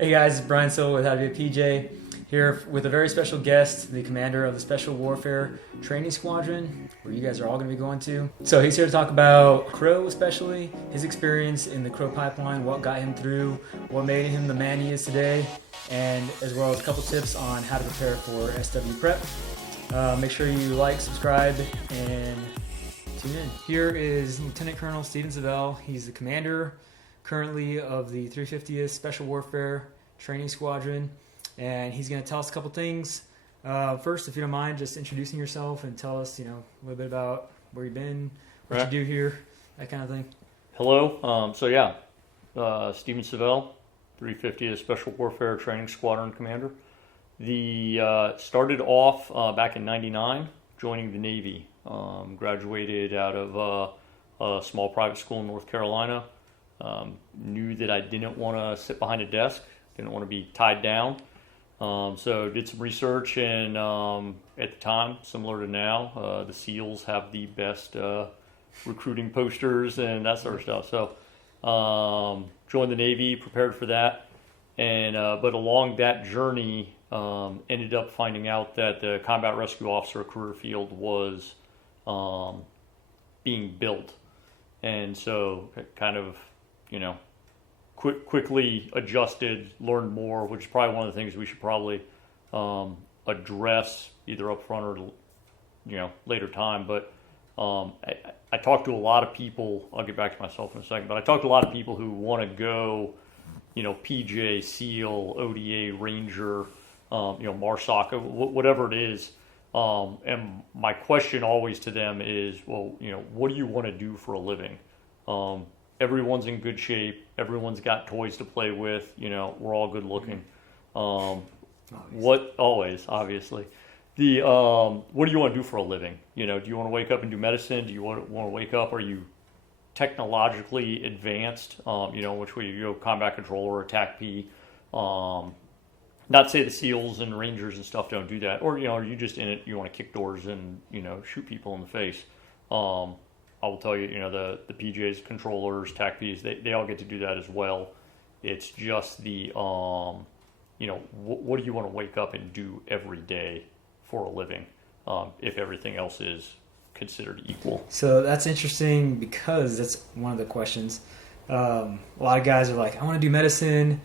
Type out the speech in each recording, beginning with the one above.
Hey guys, it's Brian Silva with beapj here with a very special guest, the commander of the Special Warfare Training Squadron, where you guys are all going to be going to. So he's here to talk about CRO, especially his experience in the CRO pipeline, what got him through, what made him the man he is today, and as well as a couple tips on how to prepare for SW prep. Make sure you like, subscribe, and tune in. Here is Lieutenant Colonel Stephen Savell. He's the commander currently of the 350th Special Warfare Training Squadron, and he's going to tell us a couple things. First, if you don't mind, just introducing yourself and tell us, a little bit about where you've been, what you do here, that kind of thing. Hello. Stephen Savell, 350th Special Warfare Training Squadron Commander. Started off back in '99, joining the Navy. Graduated out of a small private school in North Carolina. Knew that I didn't want to sit behind a desk, didn't want to be tied down. So did some research, and at the time, similar to now, the SEALs have the best recruiting posters and that sort of stuff. So joined the Navy, prepared for that, and but along that journey, ended up finding out that the combat rescue officer career field was being built, and so kind of quickly adjusted, learned more, which is probably one of the things we should probably address either up front or later time. But I talked to a lot of people. I'll get back to myself in a second, but I talked to a lot of people who want to go, PJ, SEAL, ODA, Ranger, MARSOC, whatever it is. And my question always to them is, well, what do you want to do for a living? Everyone's in good shape. Everyone's got toys to play with. We're all good looking. Obviously. What do you want to do for a living? Do you want to wake up and do medicine? Do you want to wake up? Are you technologically advanced? Which way you go, combat controller, attack P. Not to say the SEALs and Rangers and stuff don't do that. Or, are you just in it, you want to kick doors and, shoot people in the face? I will tell you, the PJs, controllers, TAC Ps, they all get to do that as well. It's just the, what do you want to wake up and do every day for a living, if everything else is considered equal? So that's interesting because that's one of the questions. A lot of guys are like, I want to do medicine,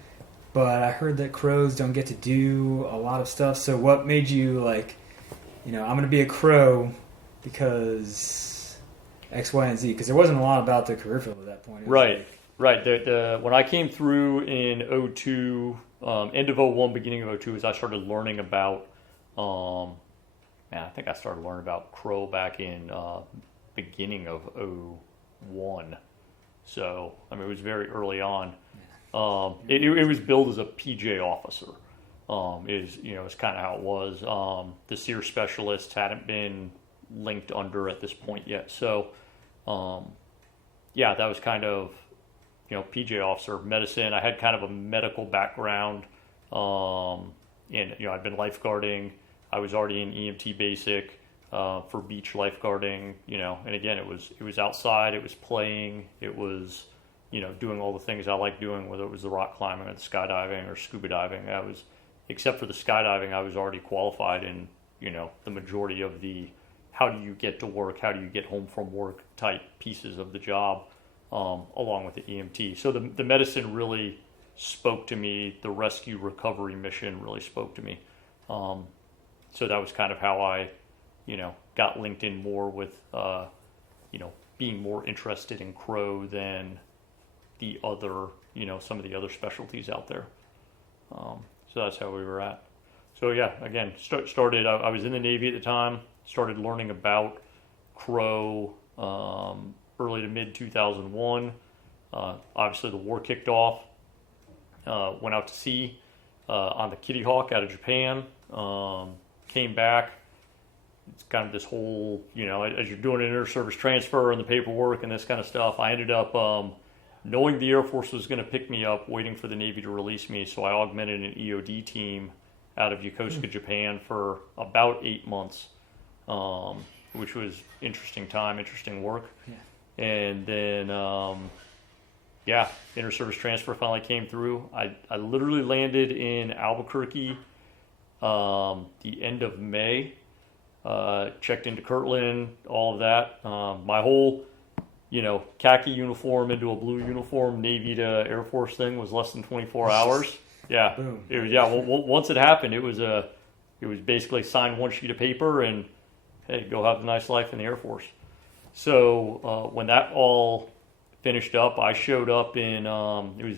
but I heard that CROs don't get to do a lot of stuff. So what made you like, I'm going to be a CRO because X, Y, and Z, because there wasn't a lot about the career field at that point. Right. When I came through in 02, end of 01, beginning of 02, is I started learning about, I think I started learning about CRO back in beginning of 01. So, it was very early on. It was billed as a PJ officer, is kind of how it was. The SEER specialists hadn't been linked under at this point yet. So, that was kind of, PJ officer, medicine. I had kind of a medical background, and, I'd been lifeguarding. I was already in EMT basic, for beach lifeguarding, and again, it was outside, it was playing, it was, doing all the things I like doing, whether it was the rock climbing or the skydiving or scuba diving. Except for the skydiving, I was already qualified in, the majority of the how do you get to work, how do you get home from work type pieces of the job, along with the EMT. So the medicine really spoke to me. The rescue recovery mission really spoke to me. So that was kind of how I, got linked in more with, being more interested in CRO than the other, some of the other specialties out there. So that's how we were at. So again, started, I was in the Navy at the time, started learning about CRO early to mid 2001. Obviously the war kicked off, went out to sea on the Kitty Hawk out of Japan, came back. It's kind of this whole, as you're doing an inter-service transfer and the paperwork and this kind of stuff, I ended up knowing the Air Force was going to pick me up, waiting for the Navy to release me, so I augmented an EOD team out of Yokosuka, Japan for about 8 months, which was interesting time, interesting work. Yeah. And then yeah, inter-service transfer finally came through. I literally landed in Albuquerque the end of May. Checked into Kirtland, all of that. My whole, khaki uniform into a blue uniform, Navy to Air Force thing was less than 24 hours. Yeah, Boom. it was. Yeah, well, once it happened, it was basically sign one sheet of paper and hey, go have a nice life in the Air Force. So when that all finished up, I showed up in it was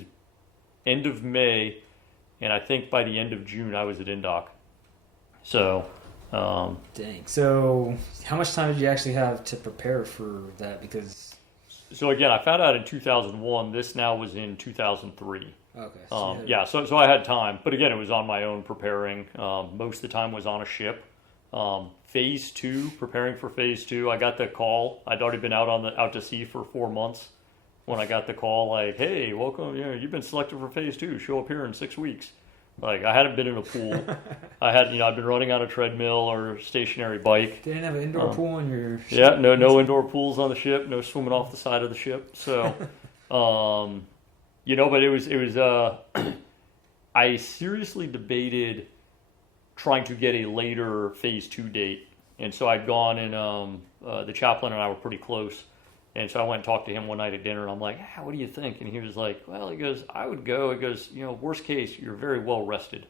end of May, and I think by the end of June I was at Indoc. So. Dang. So how much time did you actually have to prepare for that? Because so again, I found out in 2001. This now was in 2003. Okay. So I had time, but again, it was on my own preparing. Most of the time was on a ship. Phase 2, preparing for Phase 2. I got the call. I'd already been out to sea for 4 months when I got the call. Like, hey, welcome. You've been selected for Phase 2. Show up here in 6 weeks. Like, I hadn't been in a pool. I'd been running on a treadmill or stationary bike. They didn't have an indoor pool on your ship? Yeah, no indoor pools on the ship. No swimming off the side of the ship. So, but it was. I seriously debated trying to get a later Phase 2 date, and so I'd gone and the chaplain and I were pretty close. And so I went and talked to him one night at dinner, and I'm like, what do you think? And he was like, well, he goes, I would go. He goes, worst case, you're very well rested.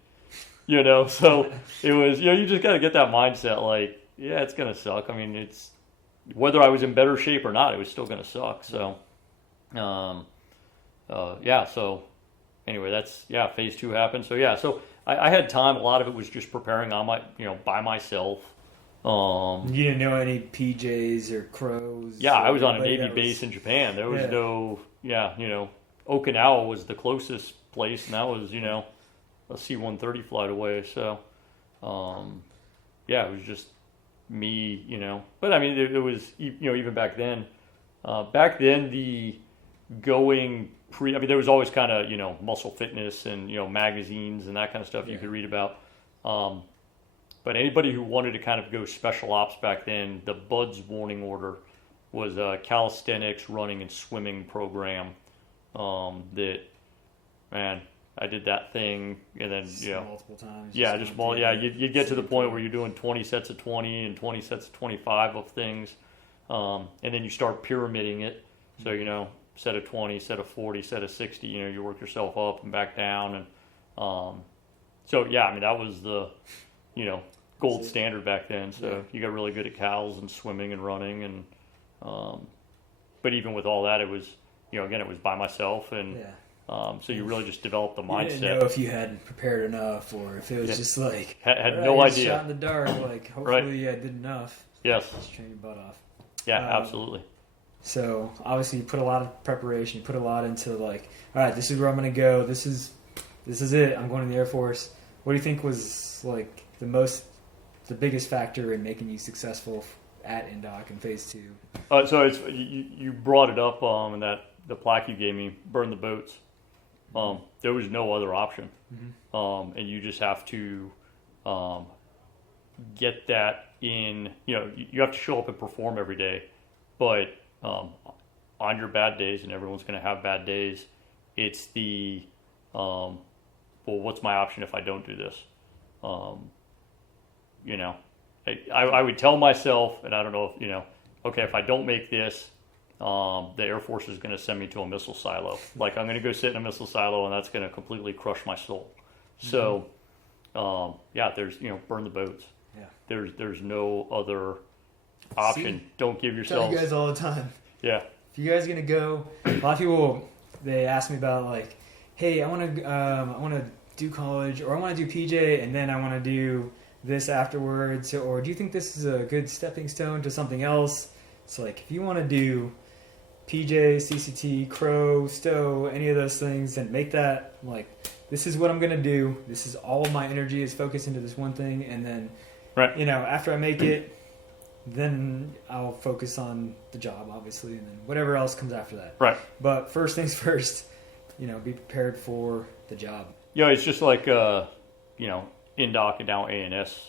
So it was, you just got to get that mindset, like, yeah, it's going to suck. I mean, it's, whether I was in better shape or not, it was still going to suck. So, so anyway, Phase 2 happened. So I had time. A lot of it was just preparing on by myself. You didn't know any PJs or CROs? Yeah, I was on a Navy base in Japan. There was Okinawa was the closest place, and that was, a C-130 flight away. So, it was just me, But, I mean, it was, even back then. The going there was always kind of, muscle fitness and, magazines and that kind of stuff you could read about. But anybody who wanted to kind of go special ops back then, the BUDS warning order was a calisthenics, running, and swimming program. That, man, I did that thing, and then multiple times. Yeah, you get to the point where you're doing 20 sets of 20 and 20 sets of 25 of things, and then you start pyramiding it. So set of 20, set of 40, set of 60. You work yourself up and back down, and that was the gold standard back then. So you got really good at cals and swimming and running, and but even with all that, it was again, it was by myself, and so you really just developed the mindset. You didn't know if you hadn't prepared enough, or if it was just like had no idea. Shot in the dark, like hopefully I did enough. Yes, just train your butt off. Yeah, absolutely. So obviously, you put a lot of preparation, you put a lot into like, all right, this is where I'm going to go. This is it. I'm going to the Air Force. What do you think was like the biggest factor in making you successful at Indoc in Phase 2? So it's you brought it up, and that the plaque you gave me, burn the boats. There was no other option, and you just have to get that in. You have to show up and perform every day, but on your bad days, and everyone's going to have bad days, it's the well, what's my option if I don't do this? I would tell myself, and I don't know if, okay, if I don't make this, the Air Force is going to send me to a missile silo. Like, I'm going to go sit in a missile silo, and that's going to completely crush my soul. So, there's, burn the boats. Yeah. There's no other option. Don't give yourself. I tell you guys all the time. Yeah. If you guys are going to go, a lot of people, they ask me about, like, hey, I want to do college, or I want to do PJ, and then I want to do this afterwards, or do you think this is a good stepping stone to something else? It's like, if you want to do PJ, CCT, CRO, STO, any of those things, and make that like, this is what I'm going to do. This is all of my energy is focused into this one thing, and then, after I make it, then I'll focus on the job, obviously, and then whatever else comes after that. Right. But first things first, be prepared for the job. Yeah, it's just like, Indoc and now ANS.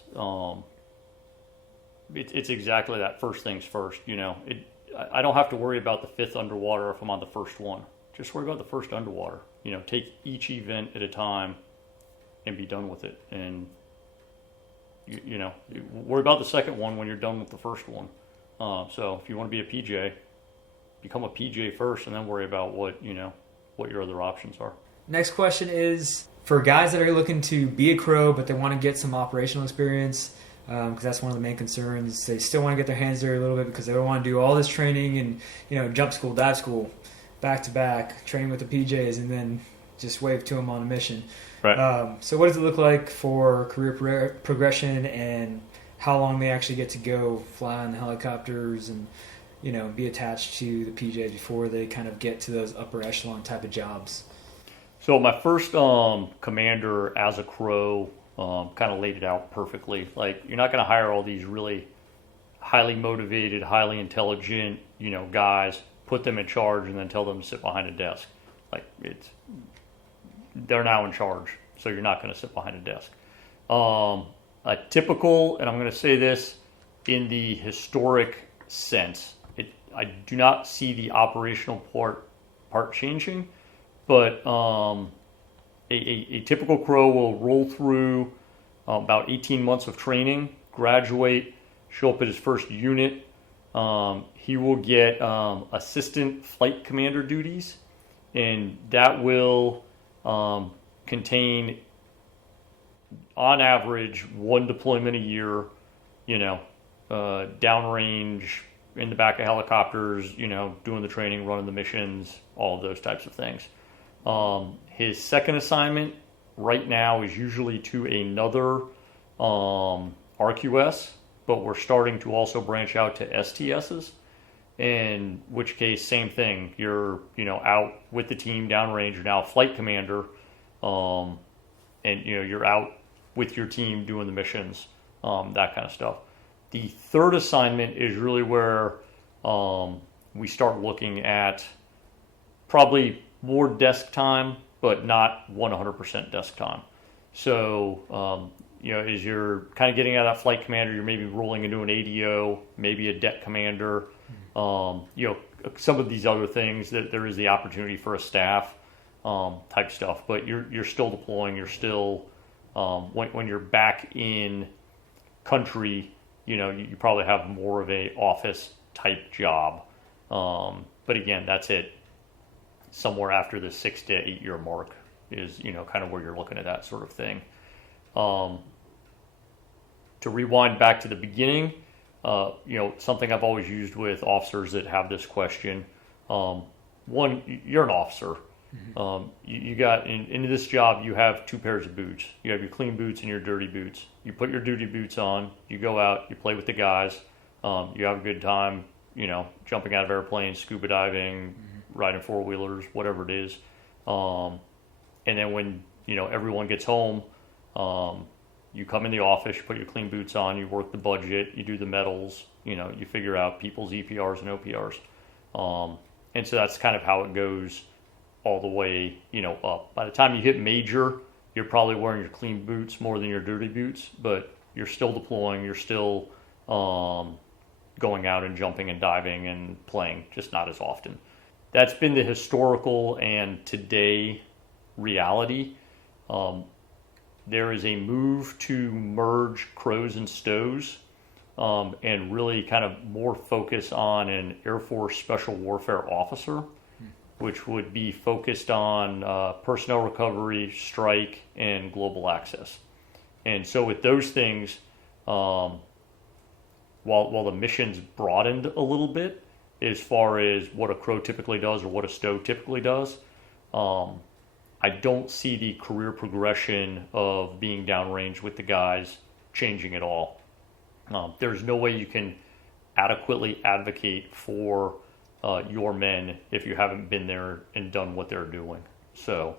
It's exactly that, first things first. I don't have to worry about the fifth underwater if I'm on the first one. just worry about the first underwater. Take each event at a time and be done with it. And, worry about the second one when you're done with the first one. So if you want to be a PJ, become a PJ first and then worry about what your other options are. Next question is for guys that are looking to be a CRO, but they want to get some operational experience, because that's one of the main concerns. They still want to get their hands dirty a little bit because they don't want to do all this training and, jump school, dive school, back to back, training with the PJs, and then just wave to them on a mission. Right. So what does it look like for career progression, and how long they actually get to go fly on the helicopters and, be attached to the PJs before they kind of get to those upper echelon type of jobs? So my first commander as a CRO kind of laid it out perfectly. Like, you're not going to hire all these really highly motivated, highly intelligent, guys, put them in charge, and then tell them to sit behind a desk. Like, they're now in charge, so you're not going to sit behind a desk. A typical, and I'm going to say this in the historic sense, I do not see the operational part changing, but a typical CRO will roll through about 18 months of training, graduate, show up at his first unit. He will get assistant flight commander duties, and that will contain, on average, one deployment a year, downrange, in the back of helicopters, doing the training, running the missions, all of those types of things. His second assignment right now is usually to another RQS, but we're starting to also branch out to STSs, in which case, same thing. You're, out with the team downrange, you're now a flight commander, and, you're out with your team doing the missions, that kind of stuff. The third assignment is really where we start looking at probably more desk time, but not 100% desk time. So, as you're kind of getting out of that flight commander, you're maybe rolling into an ADO, maybe a deck commander, some of these other things that there is the opportunity for a staff type stuff. But you're still deploying. You're still when you're back in country, you probably have more of a office type job. But again, that's it. Somewhere after the 6 to 8 year mark is, kind of where you're looking at that sort of thing. To rewind back to the beginning, something I've always used with officers that have this question. One, you're an officer. You got into this job, you have two pairs of boots. You have your clean boots and your dirty boots. You put your duty boots on, you go out, you play with the guys, you have a good time, jumping out of airplanes, scuba diving, riding four-wheelers, whatever it is. And then when, everyone gets home, you come in the office, you put your clean boots on, you work the budget, you do the medals, you figure out people's EPRs and OPRs. And so that's kind of how it goes all the way, up. By the time you hit major, you're probably wearing your clean boots more than your dirty boots, but you're still deploying, you're still going out and jumping and diving and playing, just not as often. That's been the historical and today reality. There is a move to merge CROs and STOs and really kind of more focus on an Air Force Special Warfare officer, which would be focused on personnel recovery, strike, and global access. And so with those things, while the mission's broadened a little bit as far as what a CRO typically does or what a STO typically does, I don't see the career progression of being downrange with the guys changing at all. There's no way you can adequately advocate for your men if you haven't been there and done what they're doing. So,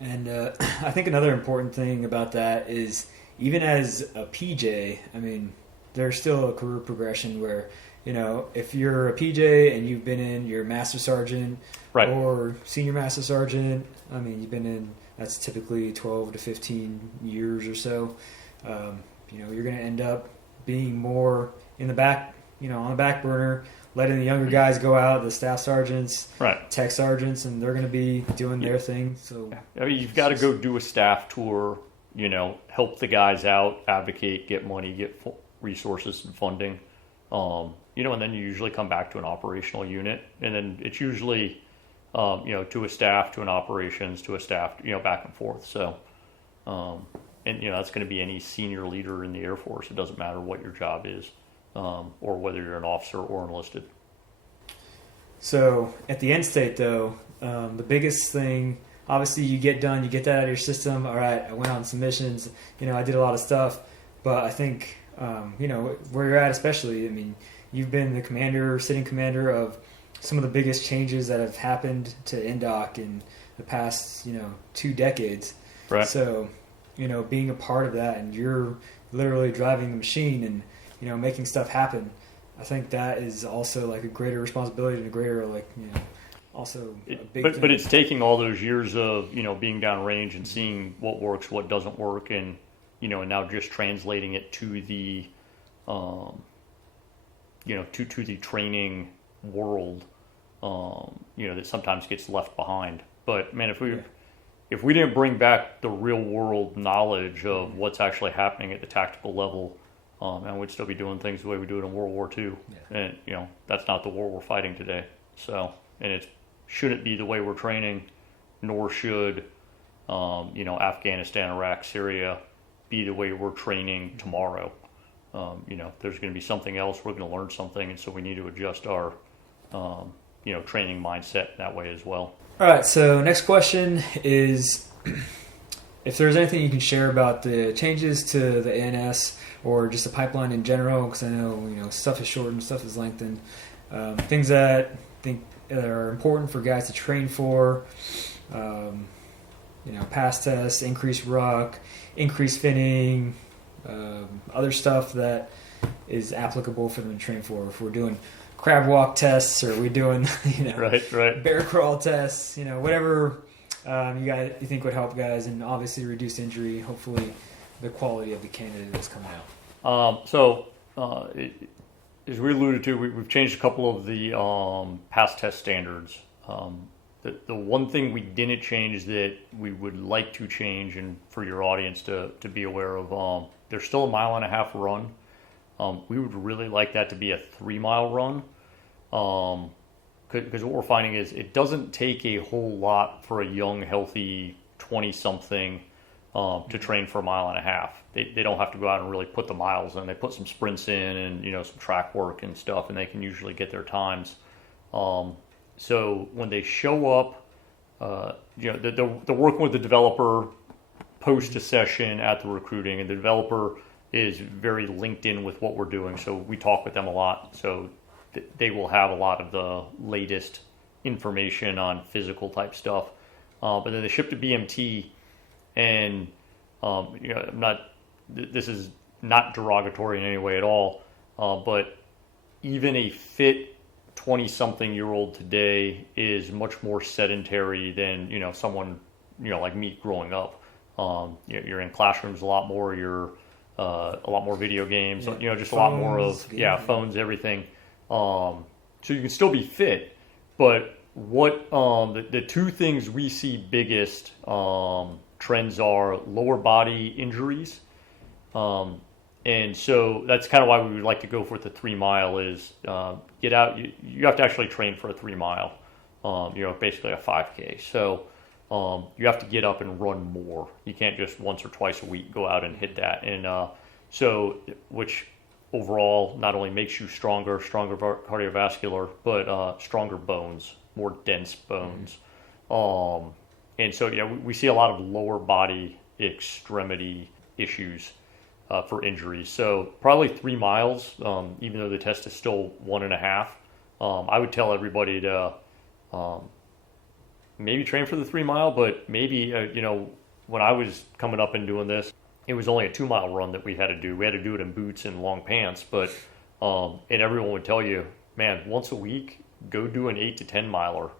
and I think another important thing about that is even as a PJ, I mean, there's still a career progression where, if you're a PJ and you've been in your master sergeant right, or senior master sergeant, I mean, you've been in, that's typically 12 to 15 years or so, you're going to end up being more in the back, on the back burner, letting the younger guys go out, the staff sergeants, Right. tech sergeants, and they're going to be doing their thing. So I mean, you've got to go do a staff tour, help the guys out, advocate, get money, get resources and funding. And then you usually come back to an operational unit, and then it's usually, to a staff, to an operations, to a staff, back and forth. So, that's going to be any senior leader in the Air Force. It doesn't matter what your job is, or whether you're an officer or enlisted. So at the end state, though, the biggest thing, obviously, you get done, you get that out of your system. All right, I went on some missions, I did a lot of stuff, but I think, where you're at, especially, I mean, you've been the sitting commander of some of the biggest changes that have happened to Indoc in the past, 2 decades. Right. So, being a part of that, and you're literally driving the machine and, making stuff happen. I think that is also like a greater responsibility and a greater, also a big thing. But it's taking all those years of, being downrange and seeing what works, what doesn't work, and, and now just translating it to the, to the training world, that sometimes gets left behind. But man, if we didn't bring back the real world knowledge of what's actually happening at the tactical level, and we'd still be doing things the way we do it in World War II. Yeah. And, that's not the war we're fighting today. So, and it shouldn't be the way we're training, nor should, Afghanistan, Iraq, Syria be the way we're training tomorrow. There's going to be something else. We're going to learn something. And so we need to adjust our, training mindset that way as well. All right. So next question is, if there's anything you can share about the changes to the ANS or just the pipeline in general, because I know, stuff is shortened, stuff is lengthened, things that I think are important for guys to train for, pass tests, increased ruck, increased finning, other stuff that is applicable for them to train for. If we're doing crab walk tests, or we're doing, right. bear crawl tests, whatever you think would help guys, and obviously reduce injury. Hopefully, the quality of the candidate is coming out. As we alluded to, we've changed a couple of the pass test standards. The one thing we didn't change that we would like to change, and for your audience to be aware of, there's still a 1.5 mile run. We would really like that to be a 3 mile run. Because what we're finding is it doesn't take a whole lot for a young, healthy 20-something to train for a 1.5 miles. They don't have to go out and really put the miles in. They put some sprints in and some track work and stuff, and they can usually get their times. So when they show up, they're working with the developer post-accession at the recruiting, and the developer is very linked in with what we're doing. So we talk with them a lot. So they will have a lot of the latest information on physical type stuff. But then they ship to BMT, and this is not derogatory in any way at all, but even a fit 20-something-year-old today is much more sedentary than someone like me growing up. You're in classrooms a lot more. You're a lot more video games. Yeah. Just Phones, a lot more of phones, everything. So you can still be fit, but what the two things we see biggest trends are lower body injuries. And so that's kind of why we would like to go for the 3 mile is get out. You have to actually train for a 3 mile, basically a 5K. So you have to get up and run more. You can't just once or twice a week go out and hit that. And which overall not only makes you stronger cardiovascular, but stronger bones, more dense bones. And so we see a lot of lower body extremity issues for injuries. So probably 3 miles, even though the test is still 1.5. I would tell everybody to maybe train for the 3 mile, but maybe, when I was coming up and doing this, it was only a 2 mile run that we had to do. We had to do it in boots and long pants, but, and everyone would tell you, man, once a week, go do an 8 to 10 miler,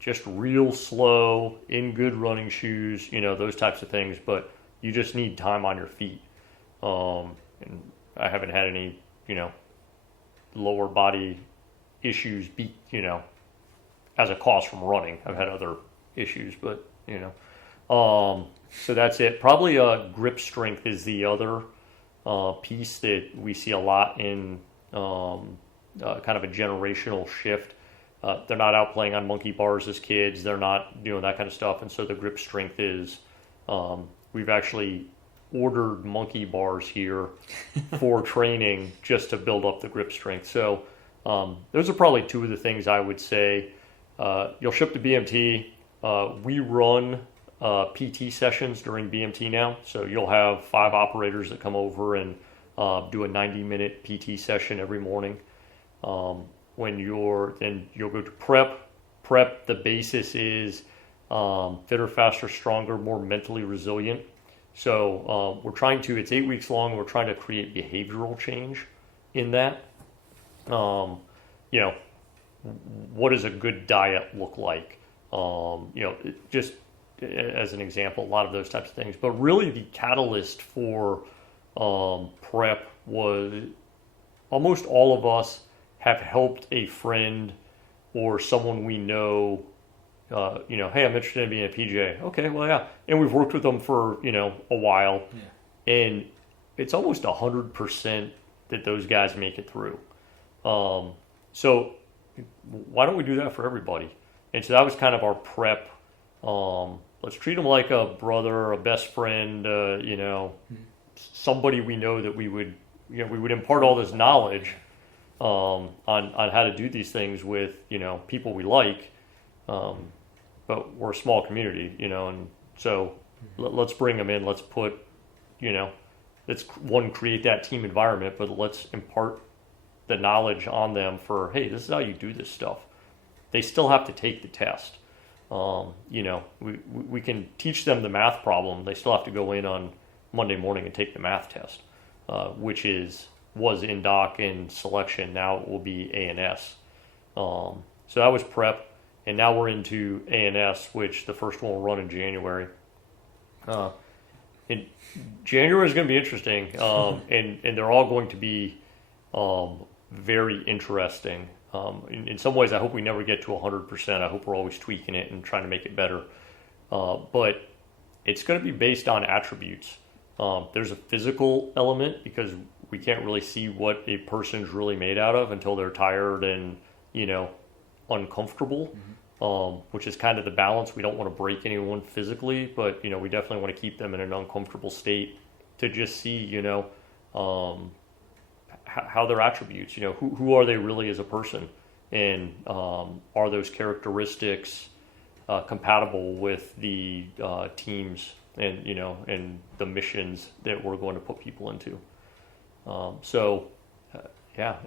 just real slow, in good running shoes, those types of things, but you just need time on your feet. And I haven't had any, lower body issues as a cause from running. I've had other issues, but so that's it. Probably grip strength is the other piece that we see a lot in kind of a generational shift. They're not out playing on monkey bars as kids. They're not doing that kind of stuff. And so the grip strength is, we've actually ordered monkey bars here for training just to build up the grip strength. So those are probably two of the things I would say. You'll ship to BMT. We run PT sessions during BMT now. So you'll have 5 operators that come over and do a 90-minute PT session every morning. Then you'll go to prep. Prep, the basis is fitter, faster, stronger, more mentally resilient. So it's 8 weeks long. We're trying to create behavioral change in that. What does a good diet look like? Just as an example, a lot of those types of things. But really the catalyst for prep was almost all of us have helped a friend or someone we know, hey, I'm interested in being a PJ. Okay, well, yeah. And we've worked with them for, a while. Yeah. And it's almost 100% that those guys make it through. So why don't we do that for everybody? And so that was kind of our prep. Let's treat them like a brother, a best friend, somebody we know that we would impart all this knowledge on how to do these things with, people we like. But we're a small community, and so let's bring them in. Let's put, let's create that team environment, but let's impart the knowledge on them for, hey, this is how you do this stuff. They still have to take the test. We can teach them the math problem. They still have to go in on Monday morning and take the math test, which was Indoc in selection. Now it will be ANS. So that was prep, and now we're into ANS, which the first one will run in January. And January is going to be interesting, and they're all going to be very interesting. In some ways, I hope we never get to 100%. I hope we're always tweaking it and trying to make it better. But it's going to be based on attributes. There's a physical element because we can't really see what a person's really made out of until they're tired and, uncomfortable, which is kind of the balance. We don't want to break anyone physically, but, we definitely want to keep them in an uncomfortable state to just see, how their attributes, who are they really as a person, and are those characteristics compatible with the teams and and the missions that we're going to put people into.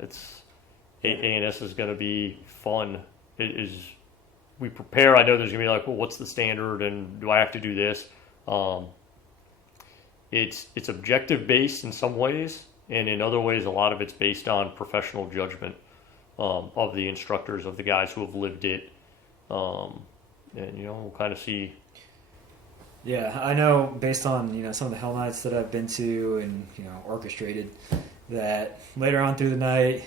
It's ANS is going to be fun. We prepare. I know there's going to be like, well, what's the standard, and do I have to do this? It's objective based in some ways. And in other ways, a lot of it's based on professional judgment of the instructors, of the guys who have lived it. And, we'll kind of see. Yeah, I know based on, some of the Hell Nights that I've been to and, orchestrated, that later on through the night,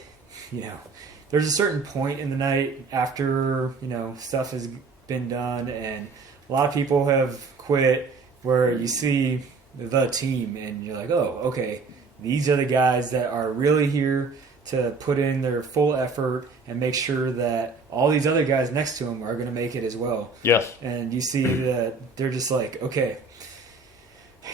there's a certain point in the night after, stuff has been done and a lot of people have quit where you see the team and you're like, oh, okay. These are the guys that are really here to put in their full effort and make sure that all these other guys next to them are going to make it as well. Yes. And you see that they're just like, okay,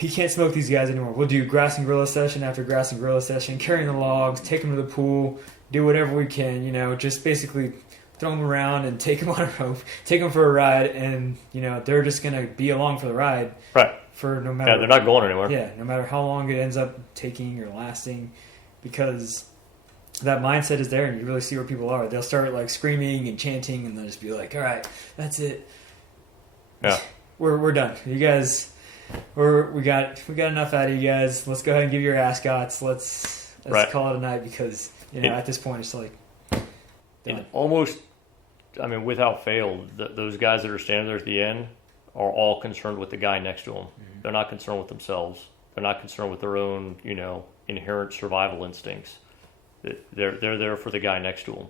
you can't smoke these guys anymore. We'll do grass and gorilla session after grass and gorilla session, carrying the logs, take them to the pool, do whatever we can, just basically throw them around and take them on a rope, take them for a ride, and, they're just going to be along for the ride. Right. For no matter, yeah, they're not going anywhere. Yeah, no matter how long it ends up taking or lasting, because that mindset is there, and you really see where people are. They'll start like screaming and chanting, and they'll just be like, "All right, that's it. Yeah, we're done. You guys, we got enough out of you guys. Let's go ahead and give your ascots. Let's right. call it a night because at this point it's like done. Almost. I mean, without fail, those guys that are standing there at the end are all concerned with the guy next to them. Mm-hmm. They're not concerned with themselves. They're not concerned with their own, inherent survival instincts. They're there for the guy next to them.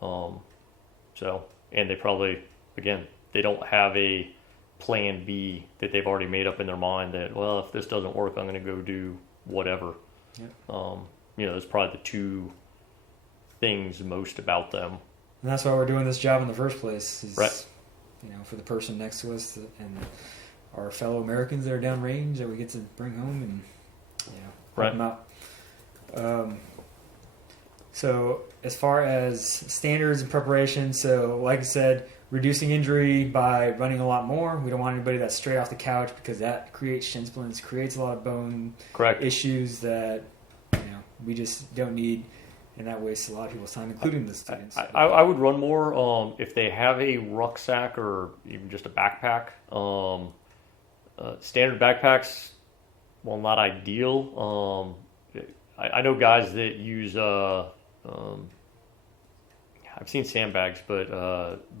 So, and they probably, again, they don't have a plan B that they've already made up in their mind that, well, if this doesn't work, I'm going to go do whatever. Yep. That's probably the two things most about them. And that's why we're doing this job in the first place. Is, right. For the person next to us and our fellow Americans that are downrange that we get to bring home and, help them out. So as far as standards and preparation, so like I said, reducing injury by running a lot more. We don't want anybody that's straight off the couch because that creates shin splints, creates a lot of bone issues that we just don't need, and that wastes a lot of people's time, including the students. I would run more if they have a rucksack or even just a backpack. Standard backpacks, well, not ideal. I know guys that use I've seen sandbags, but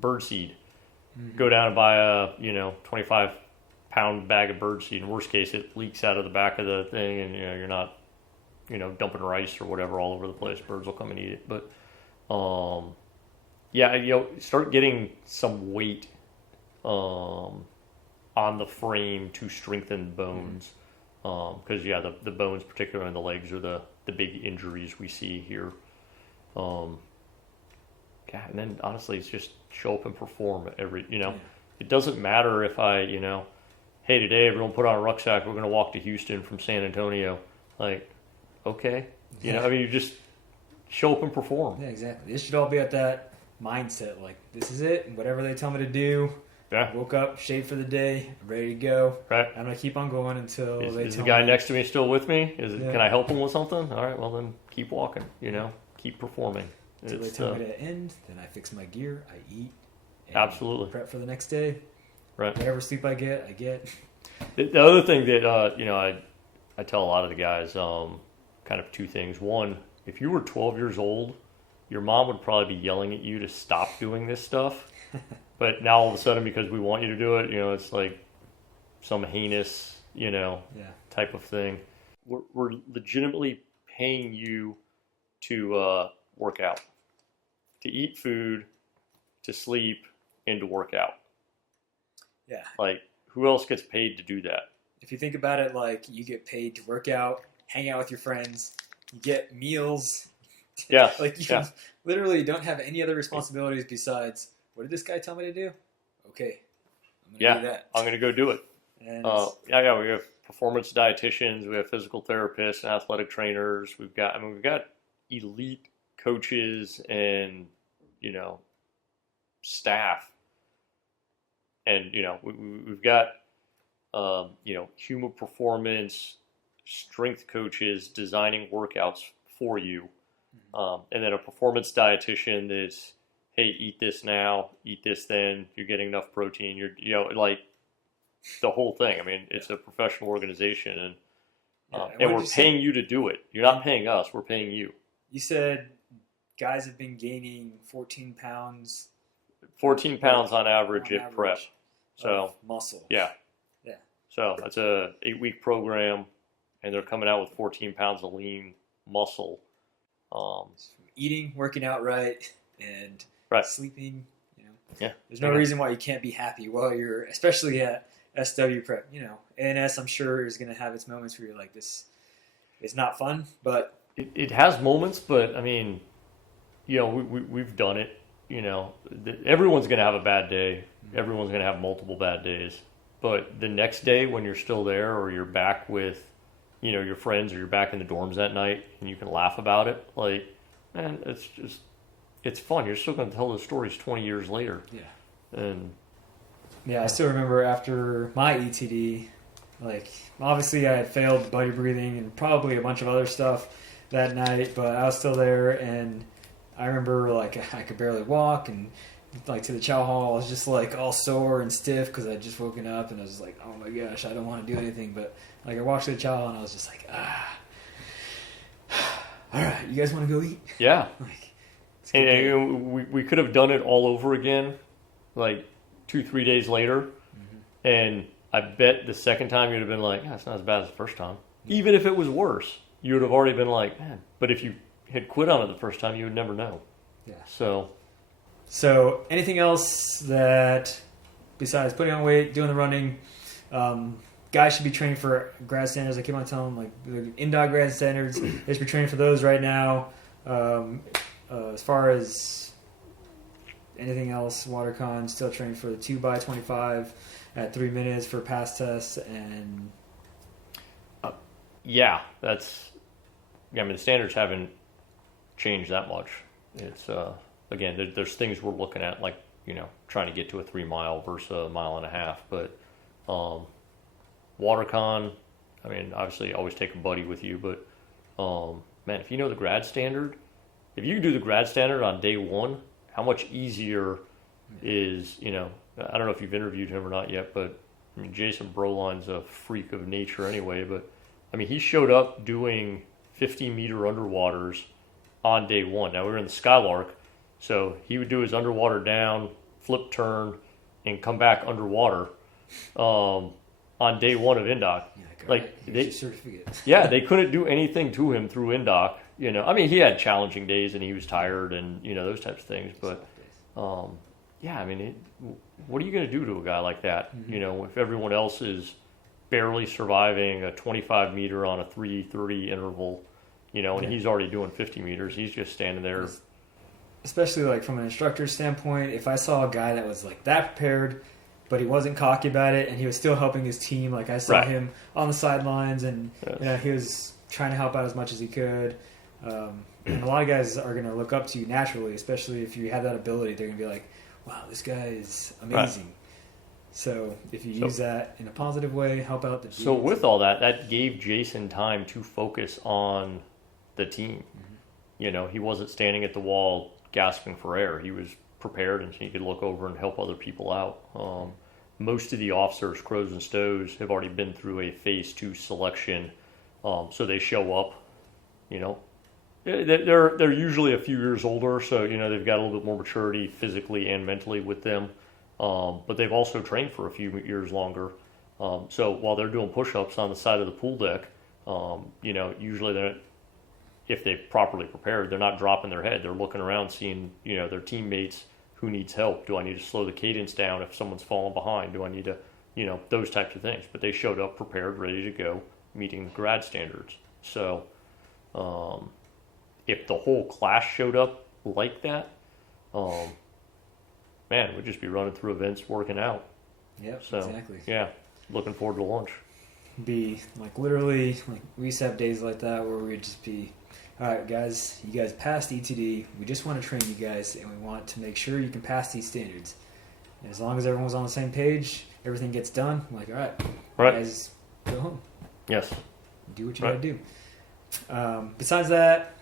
birdseed. Mm-hmm. Go down and buy a 25-pound bag of birdseed. In worst case, it leaks out of the back of the thing, and you're not dumping rice or whatever all over the place. Birds will come and eat it. But start getting some weight on the frame to strengthen bones. Because the bones, particularly in the legs, are the big injuries we see here. And then honestly, it's just show up and perform It doesn't matter if I, hey, today everyone put on a rucksack, we're going to walk to Houston from San Antonio. Like, okay. You just show up and perform. Yeah, exactly. This should all be at that mindset. Like, this is it. And whatever they tell me to do. Yeah. Woke up, shaved for the day, ready to go. Right. I'm going to keep on going until is the guy next to me still with me? Can I help him with something? All right, well then keep walking, keep performing. Until they tell me to end, then I fix my gear, I eat. And absolutely. Prep for the next day. Right. Whatever sleep I get. The other thing that, I tell a lot of the guys, kind of two things. One, if you were 12 years old, your mom would probably be yelling at you to stop doing this stuff. But now all of a sudden, because we want you to do it, it's like some heinous, type of thing. We're legitimately paying you to work out, to eat food, to sleep, and to work out. Yeah. Like, who else gets paid to do that? If you think about it, like, you get paid to work out, hang out with your friends, you get meals. Yeah. Like, you literally don't have any other responsibilities besides, what did this guy tell me to do? Okay, I'm going to do that. I'm going to go do it. And we have performance dietitians, we have physical therapists and athletic trainers. We've got elite coaches and, staff. And, we've got, human performance, strength coaches designing workouts for you. And then a performance dietitian that's, hey, eat this now, eat this then, you're getting enough protein, like the whole thing. I mean, it's a professional organization, and we're paying you to do it. You're not paying us, we're paying you. You said guys have been gaining 14 pounds. 14 pounds on average at prep. So muscle. Yeah. Yeah. So that's a 8-week program, and they're coming out with 14 pounds of lean muscle. Eating, working out right, and sleeping. Yeah. There's no reason why you can't be happy while you're, especially at SW prep. ANS, I'm sure, is going to have its moments where you're like, this is not fun, but it has moments. But I mean, we've done it. Everyone's going to have a bad day. Everyone's going to have multiple bad days. But the next day, when you're still there, or you're back with, your friends, or you're back in the dorms that night, and you can laugh about it, like, man, it's fun. You're still going to tell those stories 20 years later. Yeah. And I still remember after my ETD, like, obviously I had failed buddy breathing and probably a bunch of other stuff that night, but I was still there, and I remember, like, I could barely walk, and like to the chow hall, I was just like all sore and stiff because I'd just woken up, and I was like, oh my gosh, I don't want to do anything. But like, I walked to the chow hall, and I was just like, all right, you guys want to go eat? Yeah. And we could have done it all over again, like 2-3 days later. Mm-hmm. And I bet the second time you'd have been like, it's not as bad as the first time. Yeah. Even if it was worse, you would have already been like, man. But if you had quit on it the first time, you would never know. Yeah. So So anything else that, besides putting on weight, doing the running, guys should be training for grad standards? I keep on telling them, like the Indoc grad standards, they should be training for those right now. As far as anything else, WaterCon, still training for the 2x25 at 3 minutes for pass tests and... Yeah, I mean, the standards haven't changed that much. It's, again, there's things we're looking at, like, trying to get to a 3 mile versus a 1.5 miles. But WaterCon, I mean, obviously always take a buddy with you, but man, if you know the grad standard, if you do the grad standard on day one, how much easier is, I don't know if you've interviewed him or not yet, but I mean, Jason Brolin's a freak of nature anyway, but I mean, he showed up doing 50-meter underwaters on day one. Now, we were in the Skylark, so he would do his underwater down, flip turn, and come back underwater on day one of Indoc. They couldn't do anything to him through Indoc. I mean, he had challenging days and he was tired and, those types of things. But, I mean, what are you going to do to a guy like that? Mm-hmm. If everyone else is barely surviving a 25-meter on a 3:30 interval, and he's already doing 50 meters. He's just standing there. Especially like from an instructor standpoint, if I saw a guy that was like that prepared, but he wasn't cocky about it, and he was still helping his team, like I saw him on the sidelines, and he was trying to help out as much as he could. And a lot of guys are going to look up to you naturally, especially if you have that ability. They're going to be like, wow, this guy is amazing. Right. So if you use that in a positive way, help out the team. So with all that gave Jason time to focus on the team. Mm-hmm. He wasn't standing at the wall gasping for air. He was prepared and he could look over and help other people out. Most of the officers, CROs and STOs, have already been through a phase 2 selection. So they show up, they're usually a few years older. So, they've got a little bit more maturity physically and mentally with them. But they've also trained for a few years longer. So while they're doing push-ups on the side of the pool deck, usually if they've properly prepared, they're not dropping their head. They're looking around, seeing, their teammates who needs help. Do I need to slow the cadence down if someone's falling behind? Do I need to, those types of things. But they showed up prepared, ready to go, meeting the grad standards. So if the whole class showed up like that, man, we'd just be running through events, working out. Yep, so, exactly. Yeah, looking forward to lunch. Be like literally, like we used to have days like that where we'd just be, all right, guys, you guys passed ETD. We just want to train you guys, and we want to make sure you can pass these standards. And as long as everyone's on the same page, everything gets done. I'm like, all right, guys, go home. Yes. Do what you got to do. Besides that,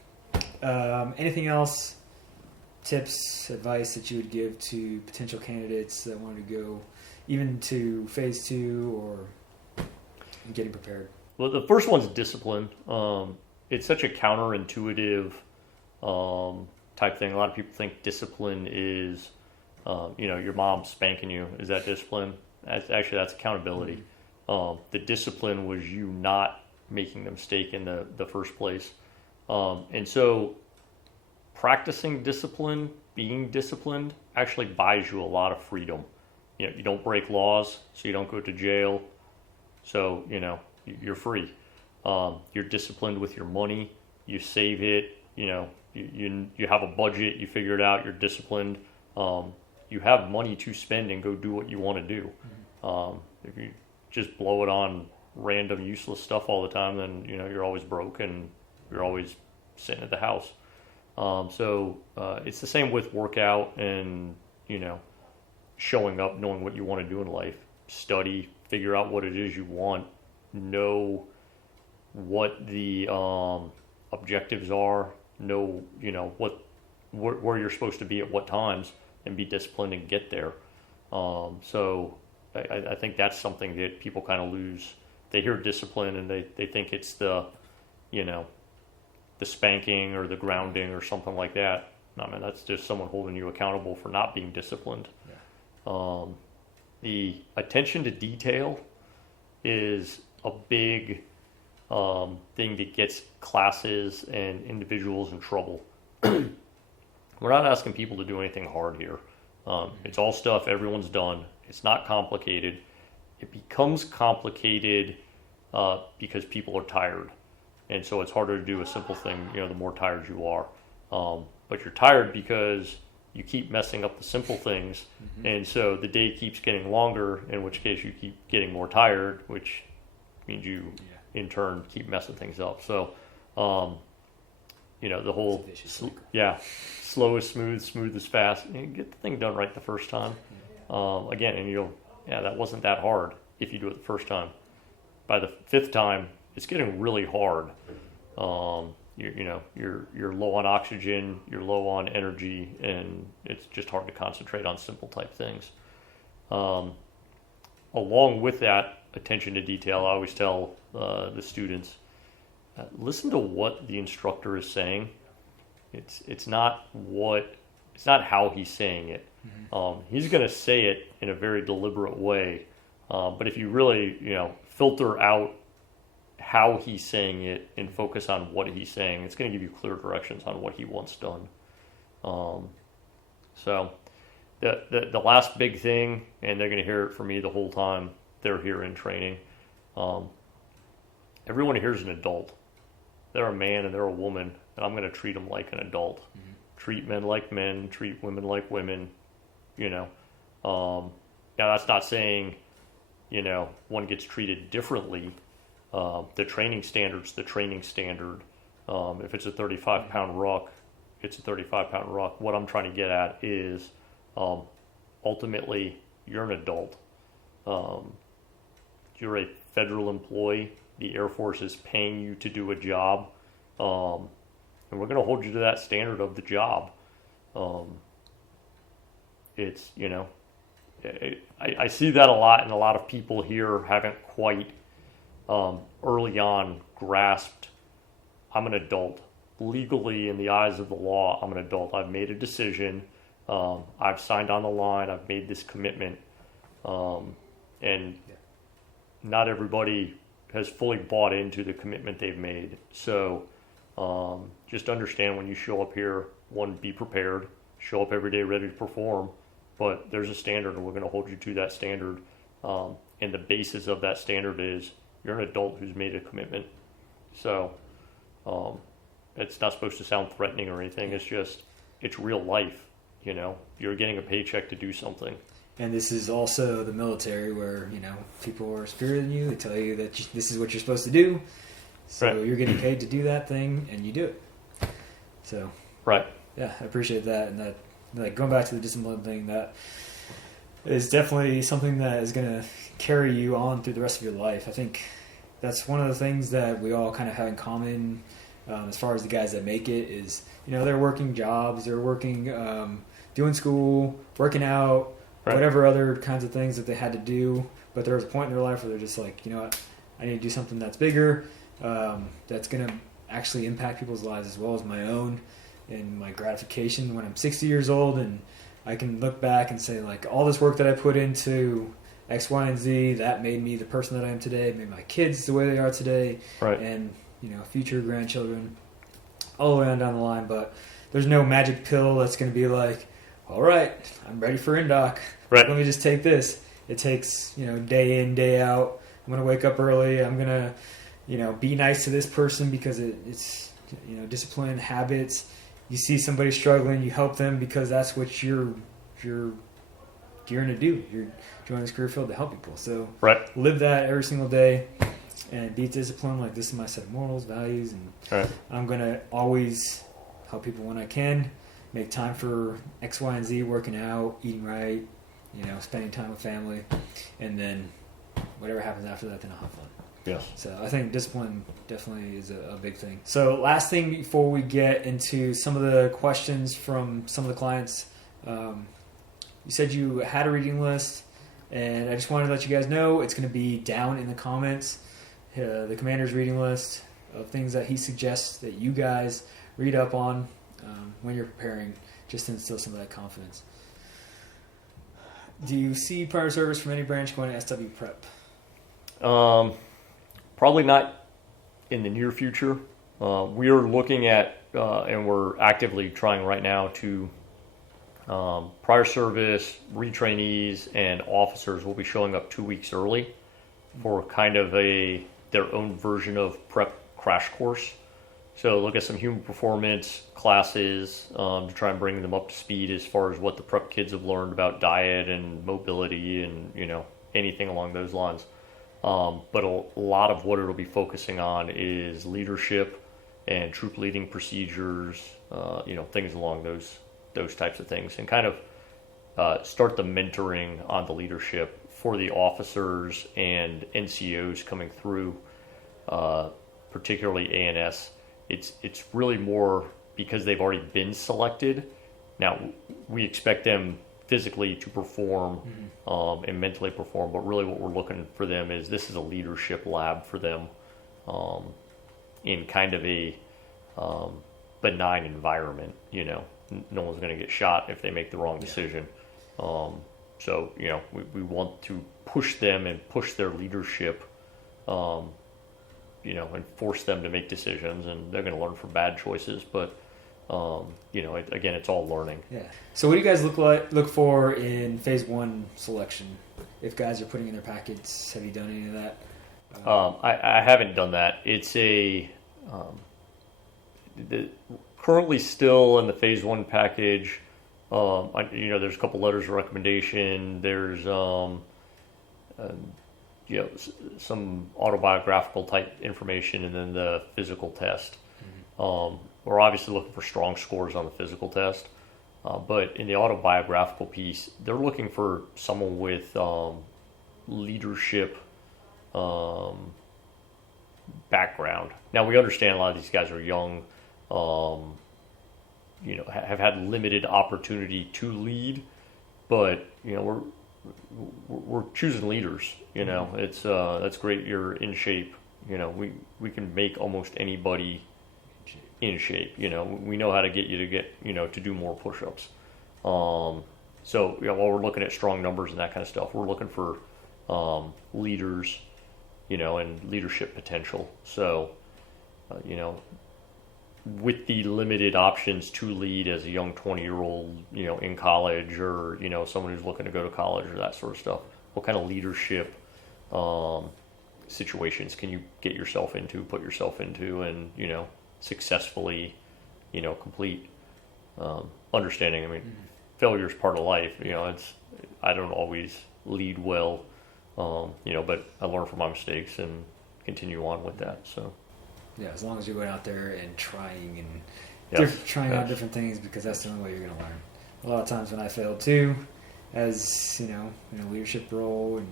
anything else? Tips, advice that you would give to potential candidates that wanted to go even to phase 2 or getting prepared? Well, the first one's discipline. It's such a counterintuitive type thing. A lot of people think discipline is, your mom spanking you. Is that discipline? That's accountability. Mm-hmm. The discipline was you not making the mistake in the first place. And so practicing discipline, being disciplined, actually buys you a lot of freedom. You don't break laws, so you don't go to jail. So, you're free. You're disciplined with your money. You save it. You have a budget. You figure it out. You're disciplined. You have money to spend and go do what you want to do. Mm-hmm. If you just blow it on random useless stuff all the time, then, you're always broke and you're always sitting at the house. So it's the same with workout and, showing up, knowing what you want to do in life. Study, figure out what it is you want, know what the objectives are, know, where you're supposed to be at what times, and be disciplined and get there. So I think that's something that people kind of lose. They hear discipline and they think it's the spanking or the grounding or something like that. I mean, that's just someone holding you accountable for not being disciplined. Yeah. The attention to detail is a big thing that gets classes and individuals in trouble. we're not asking people to do anything hard here. It's all stuff everyone's done. It's not complicated. It becomes complicated because people are tired. And so it's harder to do a simple thing, the more tired you are. But you're tired because you keep messing up the simple things. And so the day keeps getting longer, in which case you keep getting more tired, which means you, in turn, keep messing things up. So, the whole, slow is smooth, smooth is fast. Get the thing done right the first time. Again, and that wasn't that hard if you do it the first time. By the fifth time, it's getting really hard. You're low on oxygen, you're low on energy, and it's just hard to concentrate on simple type things. Along with that attention to detail, I always tell the students, listen to what the instructor is saying. It's not how he's saying it. He's going to say it in a very deliberate way, but if you really filter out how he's saying it and focus on what he's saying, it's going to give you clear directions on what he wants done. So the last big thing, and they're going to hear it from me the whole time they're here in training, everyone here is an adult. They're a man and they're a woman, and I'm going to treat them like an adult. Treat men like men, treat women like women, Now that's not saying, one gets treated differently. The training standard's the training standard. If it's a 35-pound ruck, it's a 35-pound ruck. What I'm trying to get at is, ultimately, you're an adult. You're a federal employee. The Air Force is paying you to do a job. And we're going to hold you to that standard of the job. It's, I see that a lot, and a lot of people here haven't quite early on grasped, I'm an adult. Legally, in the eyes of the law, I'm an adult. I've made a decision. I've signed on the line. I've made this commitment. And not everybody has fully bought into the commitment they've made. So just understand when you show up here, one, be prepared. Show up every day ready to perform. But there's a standard, and we're going to hold you to that standard. And the basis of that standard is you're an adult who's made a commitment. So it's not supposed to sound threatening or anything. It's real life. You're getting a paycheck to do something. And this is also the military where, people are superior than you. They tell you that this is what you're supposed to do. So You're getting paid to do that thing, and you do it. So, right. Yeah, I appreciate that. And that, going back to the discipline thing, that is definitely something that is going to carry you on through the rest of your life. I think that's one of the things that we all kind of have in common as far as the guys that make it is, they're working jobs, they're working, doing school, working out, whatever other kinds of things that they had to do. But there was a point in their life where they're just like, what, I need to do something that's bigger, that's going to actually impact people's lives as well as my own and my gratification when I'm 60 years old, and I can look back and say, like, all this work that I put into X, Y, and Z, that made me the person that I am today, made my kids the way they are today, and, future grandchildren, all the way on down the line. But there's no magic pill that's going to be like, all right, I'm ready for Indoc. Let me just take this. It takes, day in, day out. I'm going to wake up early. I'm going to, be nice to this person because it's, discipline, habits. You see somebody struggling, you help them because that's what you're going to do. You're joining this career field to help people. So live that every single day and be disciplined. Like, this is my set of morals, values, and I'm going to always help people when I can. Make time for X, Y, and Z, working out, eating right, spending time with family, and then whatever happens after that, then I'll have fun. Yes. So I think discipline definitely is a big thing. So last thing before we get into some of the questions from some of the clients, you said you had a reading list, and I just wanted to let you guys know it's going to be down in the comments, the commander's reading list of things that he suggests that you guys read up on when you're preparing, just to instill some of that confidence. Do you see prior service from any branch going to SW prep? Probably not in the near future. We are looking at, and we're actively trying right now to prior service, retrainees, and officers will be showing up 2 weeks early for kind of their own version of prep crash course. So look at some human performance classes to try and bring them up to speed as far as what the prep kids have learned about diet and mobility and, anything along those lines. But a lot of what it'll be focusing on is leadership and troop leading procedures, things along those types of things, and kind of start the mentoring on the leadership for the officers and NCOs coming through, particularly ANS. It's really more because they've already been selected. Now, we expect them physically to perform and mentally perform, but really what we're looking for them is this is a leadership lab for them in kind of a benign environment. No one's going to get shot if they make the wrong decision. So, we want to push them and push their leadership, and force them to make decisions, and they're going to learn from bad choices. But, again, it's all learning. Yeah. So what do you guys look for in phase 1 selection? If guys are putting in their packets, have you done any of that? I haven't done that. It's currently still in the phase 1 package. There's a couple letters of recommendation. There's some autobiographical type information, and then the physical test. We're obviously looking for strong scores on the physical test, but in the autobiographical piece, they're looking for someone with leadership background. Now, we understand a lot of these guys are young, have had limited opportunity to lead, but we're choosing leaders. It's that's great. You're in shape. We can make almost anybody in shape. We know how to get you to to do more push-ups. So while we're looking at strong numbers and that kind of stuff, we're looking for leaders, and leadership potential. So, with the limited options to lead as a young 20-year-old, in college, or, someone who's looking to go to college or that sort of stuff, what kind of leadership situations can you get yourself into, put yourself into, and, successfully, complete understanding. I mean, failure is part of life. I don't always lead well, but I learn from my mistakes and continue on with that. So. Yeah, as long as you're going out there and trying out different things, because that's the only way you're going to learn. A lot of times when I failed too, as in a leadership role, and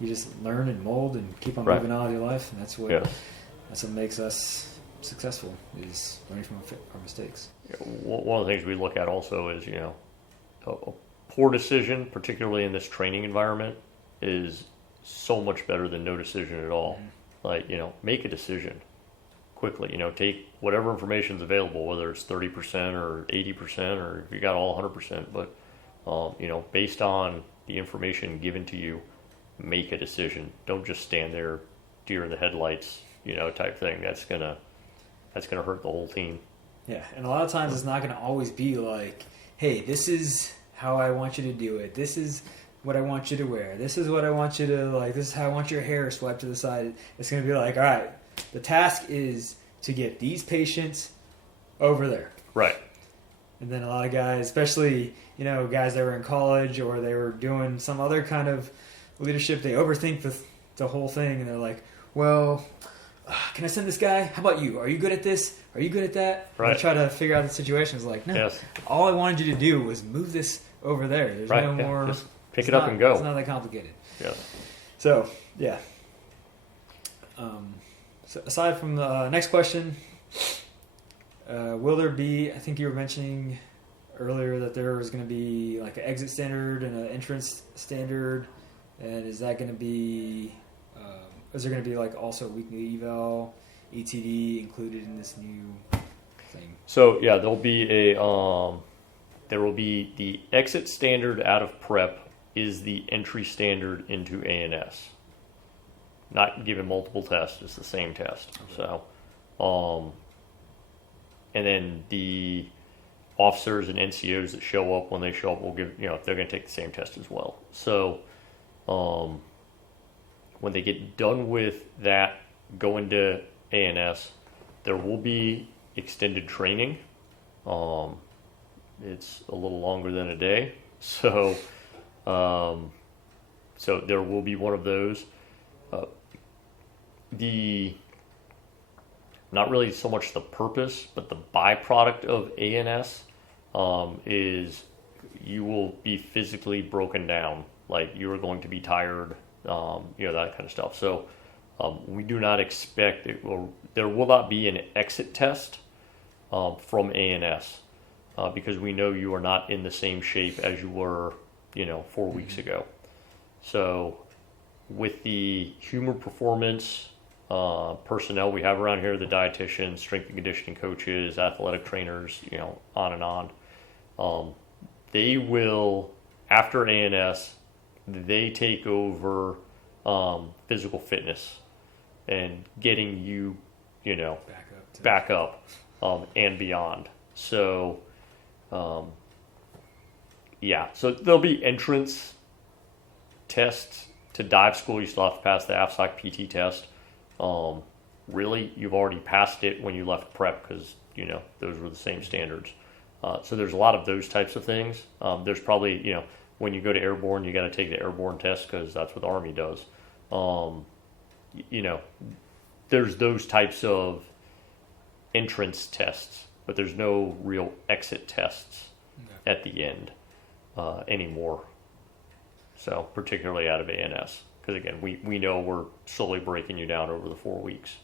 you just learn and mold and keep on moving on with your life, and that's what makes us successful, is learning from our mistakes. Yeah, one of the things we look at also is a poor decision, particularly in this training environment, is so much better than no decision at all. Like make a decision quickly. Take whatever information is available, whether it's 30% or 80%, or if you got all 100%. But based on the information given to you, make a decision. Don't just stand there, deer in the headlights, type thing. That's gonna hurt the whole team. Yeah, and a lot of times it's not gonna always be like, hey, this is how I want you to do it. This is what I want you to wear. This is what I want you to like. This is how I want your hair swept to the side. It's gonna be like, all right, the task is to get these patients over there. Right. And then a lot of guys, especially, guys that were in college or they were doing some other kind of leadership, they overthink the whole thing, and they're like, well, can I send this guy? How about you? Are you good at this? Are you good at that? Right. And I try to figure out the situation. It's like, no, all I wanted you to do was move this over there. There's no more. Just pick it up and go. It's not that complicated. Yeah. So, yeah. So aside from the next question, will there be, I think you were mentioning earlier that there was going to be like an exit standard and an entrance standard, and is that going to be, is there going to be like also weekly eval, ETD included in this new thing? So yeah, there will be the exit standard out of prep is the entry standard into ANS. Not given multiple tests, it's the same test. Okay. So and then the officers and NCOs that show up, when they show up, will give, they're going to take the same test as well. So when they get done with that, go into ANS, there will be extended training. It's a little longer than a day. So there will be one of those. Not really so much the purpose, but the byproduct of ANS is you will be physically broken down. Like, you are going to be tired, that kind of stuff. So we do not expect there will not be an exit test from ANS because we know you are not in the same shape as you were, 4 weeks ago. So with the human performance personnel we have around here, the dietitians, strength and conditioning coaches, athletic trainers, on and on, they will, after ANS, they take over physical fitness and getting you, back up and beyond. So, so there'll be entrance tests to dive school. You still have to pass the AFSOC PT test. Really, you've already passed it when you left prep because, those were the same standards. So there's a lot of those types of things. There's probably, when you go to airborne, you got to take the airborne test because that's what the Army does. There's those types of entrance tests, but there's no real exit tests at the end anymore. So particularly out of ANS, because again, we know we're slowly breaking you down over the 4 weeks.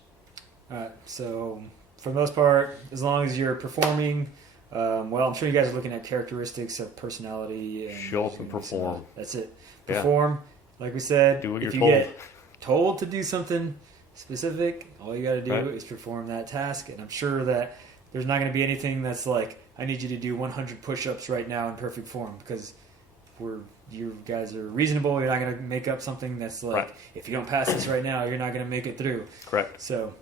All right. So for the most part, as long as you're performing, I'm sure you guys are looking at characteristics of personality. And show up and perform. That's it. Perform. Yeah. Like we said, do what you're if you told. get told to do something specific, all you got to do right. is perform that task. And I'm sure that there's not going to be anything that's like, I need you to do 100 push-ups right now in perfect form, because you guys are reasonable. You're not going to make up something that's like, right. if you don't pass this right now, you're not going to make it through. Correct. So,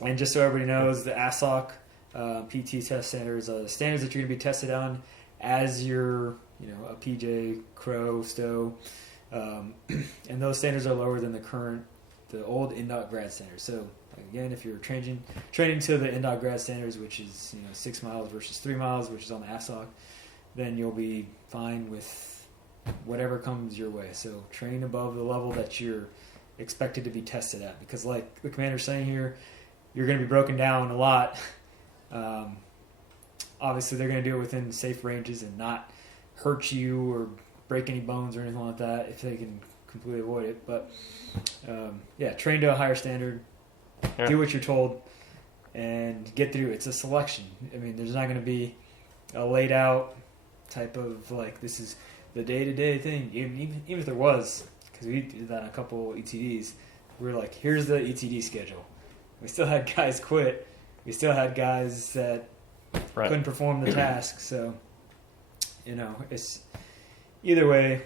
and just so everybody knows, the AFSOC PT test standards, standards that you're going to be tested on as you're, a PJ, CRO, STO, and those standards are lower than the old Indoc grad standards. So again, if you're training to the Indoc grad standards, which is 6 miles versus 3 miles, which is on the AFSOC, then you'll be fine with whatever comes your way. So train above the level that you're expected to be tested at, because like the commander's saying here, you're going to be broken down a lot. Obviously, they're going to do it within safe ranges and not hurt you or break any bones or anything like that if they can completely avoid it. But train to a higher standard, do what you're told, and get through. It's a selection. I mean, there's not going to be a laid out type of like, this is the day-to-day thing. Even if there was, because we did that on a couple ETDs, we were like, here's the ETD schedule. We still had guys quit. We still had guys that couldn't perform the task. So, it's either way.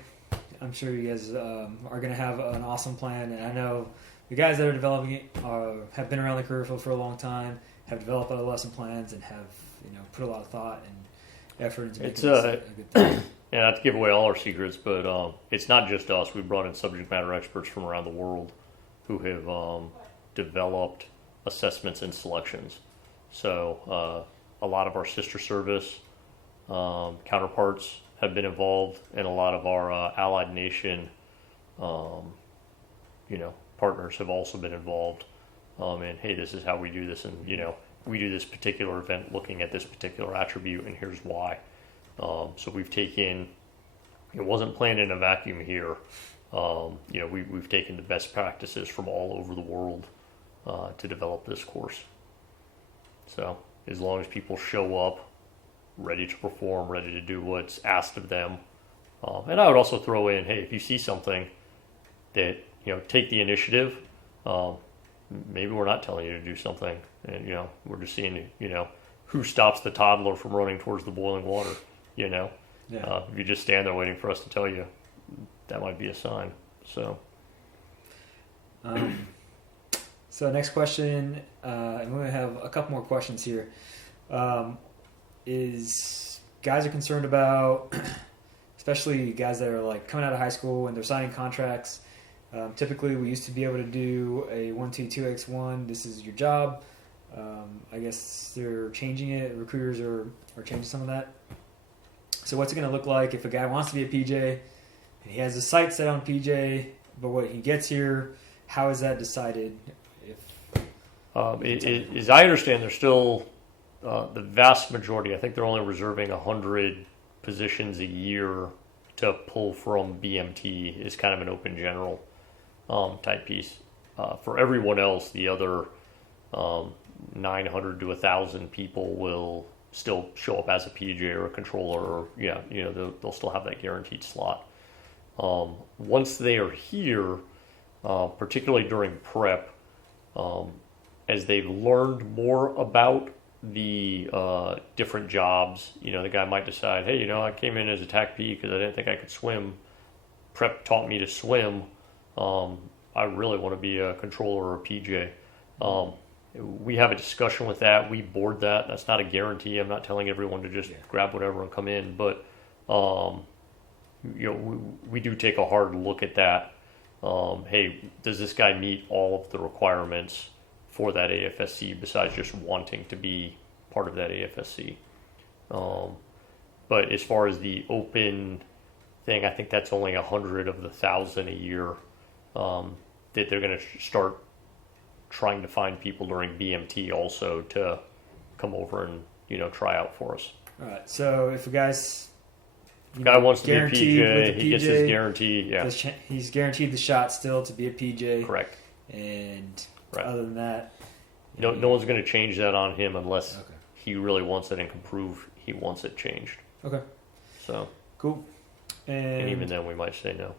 I'm sure you guys are going to have an awesome plan. And I know the guys that are developing it have been around the career field for a long time, have developed other lesson plans, and have put a lot of thought and effort into making this a good thing. Yeah, not to give away all our secrets, but it's not just us. We brought in subject matter experts from around the world who have developed assessments and selections. So a lot of our sister service counterparts have been involved, and a lot of our allied nation partners have also been involved. And hey, this is how we do this, and we do this particular event looking at this particular attribute, and here's why. So we've taken, it wasn't planned in a vacuum here. We've taken the best practices from all over the world to develop this course. So as long as people show up ready to perform, ready to do what's asked of them. And I would also throw in, hey, if you see something that, take the initiative. Maybe we're not telling you to do something, and, we're just seeing, who stops the toddler from running towards the boiling water, Yeah. If you just stand there waiting for us to tell you, that might be a sign. So. So next question, and we're going to have a couple more questions here. is guys are concerned about, especially guys that are like coming out of high school and they're signing contracts. Typically, we used to be able to do a 1T2X1. This is your job. I guess they're changing it. Recruiters are changing some of that. So what's it going to look like if a guy wants to be a PJ and he has a sight set on PJ, but when he gets here, how is that decided? As I understand, there's still the vast majority. I think they're only reserving 100 positions a year to pull from BMT is kind of an open general type piece. For everyone else, the other 900 to 1,000 people will still show up as a PJ or a controller, or they'll still have that guaranteed slot. Once they are here, particularly during prep, as they've learned more about the different jobs, the guy might decide, hey, I came in as a TAC P because I didn't think I could swim. Prep taught me to swim. I really want to be a controller or a PJ. We have a discussion with that. We board that. That's not a guarantee. I'm not telling everyone to just grab whatever and come in, but we do take a hard look at that. Hey, does this guy meet all of the requirements for that AFSC besides just wanting to be part of that AFSC? But as far as the open thing, I think that's only 100 of the 1,000 a year that they're going to start trying to find people during BMT also to come over and try out for us. All right. So if a guy's guy wants to be a PJ, he gets his guarantee. Yeah, he's guaranteed the shot still to be a PJ. Correct. And other than that, no one's going to change that on him unless he really wants it and can prove he wants it changed. Okay. So cool. And even then, we might say no.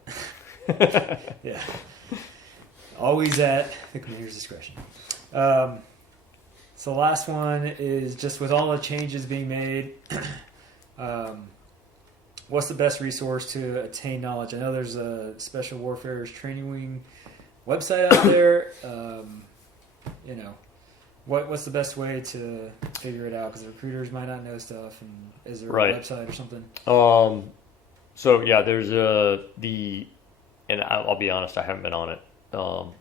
Yeah. Always at the commander's discretion. So the last one is just with all the changes being made, what's the best resource to attain knowledge? I know there's a Special Warfare's Training Wing website out there. What's the best way to figure it out? Because the recruiters might not know stuff. And is there a website or something? So yeah, there's and I'll be honest, I haven't been on it.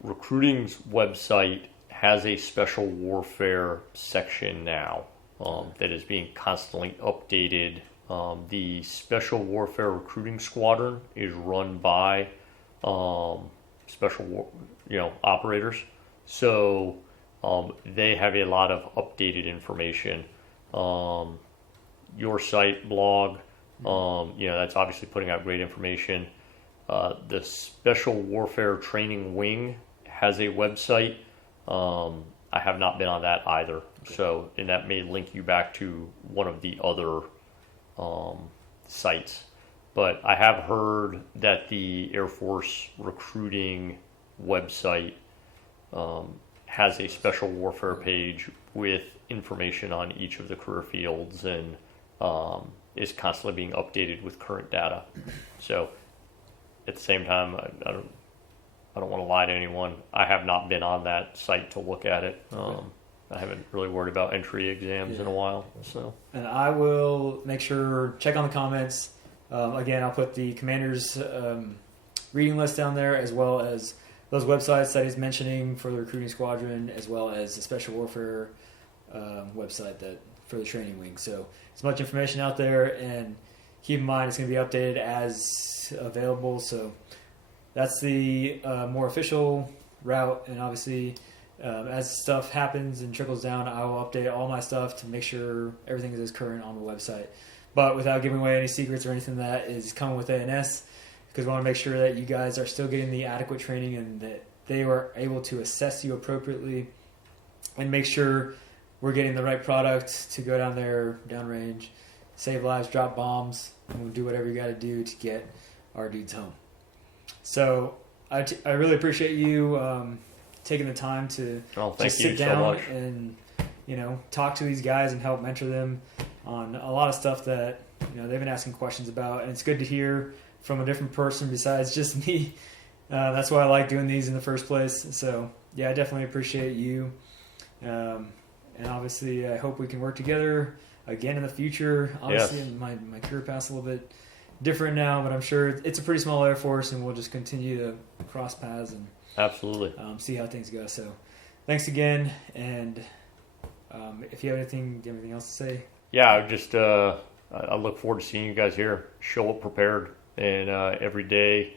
Recruiting's website has a Special Warfare section now that is being constantly updated. The Special Warfare Recruiting Squadron is run by operators, so they have a lot of updated information. Your site blog, that's obviously putting out great information. The Special Warfare Training Wing has a website. I have not been on that either. Okay. So, and that may link you back to one of the other sites. But I have heard that the Air Force recruiting website has a Special Warfare page with information on each of the career fields and is constantly being updated with current data. So, at the same time, I don't want to lie to anyone. I have not been on that site to look at it. I haven't really worried about entry exams in a while. So, and I will make sure check on the comments. Again, I'll put the commander's reading list down there, as well as those websites that he's mentioning for the recruiting squadron, as well as the Special Warfare website that for the training wing. So, it's much information out there, and keep in mind it's going to be updated as available. So that's the more official route, and obviously as stuff happens and trickles down, I will update all my stuff to make sure everything is as current on the website, but without giving away any secrets or anything that is coming with ANS, because we want to make sure that you guys are still getting the adequate training and that they are able to assess you appropriately and make sure we're getting the right product to go down there downrange, save lives, drop bombs, and we'll do whatever you got to do to get our dudes home. So I really appreciate you taking the time to just sit down and talk to these guys and help mentor them on a lot of stuff that they've been asking questions about, and it's good to hear from a different person besides just me. That's why I like doing these in the first place. So yeah, I definitely appreciate you. And obviously, I hope we can work together again in the future. Obviously, Yes. my career path's a little bit different now, but I'm sure it's a pretty small Air Force, and we'll just continue to cross paths and Absolutely. see how things go. So thanks again, and if you have anything else to say? Yeah, I just I look forward to seeing you guys here. Show up prepared, and every day,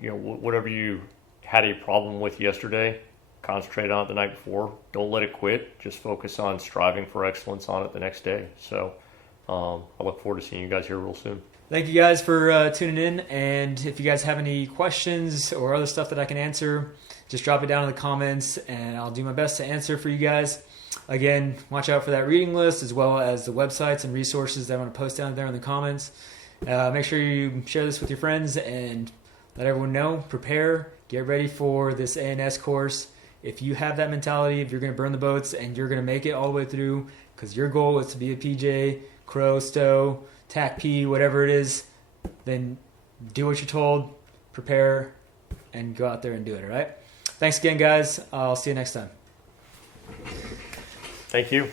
whatever you had a problem with yesterday, concentrate on it the night before. Don't let it quit. Just focus on striving for excellence on it the next day. So I look forward to seeing you guys here real soon. Thank you guys for tuning in, and if you guys have any questions or other stuff that I can answer, just drop it down in the comments, and I'll do my best to answer for you guys. Again, watch out for that reading list, as well as the websites and resources that I'm going to post down there in the comments. Make sure you share this with your friends and let everyone know. Prepare, get ready for this ANS course. If you have that mentality, if you're going to burn the boats and you're going to make it all the way through, because your goal is to be a PJ, CRO, STO, TAC P, whatever it is, then do what you're told, prepare, and go out there and do it, all right? Thanks again, guys. I'll see you next time. Thank you.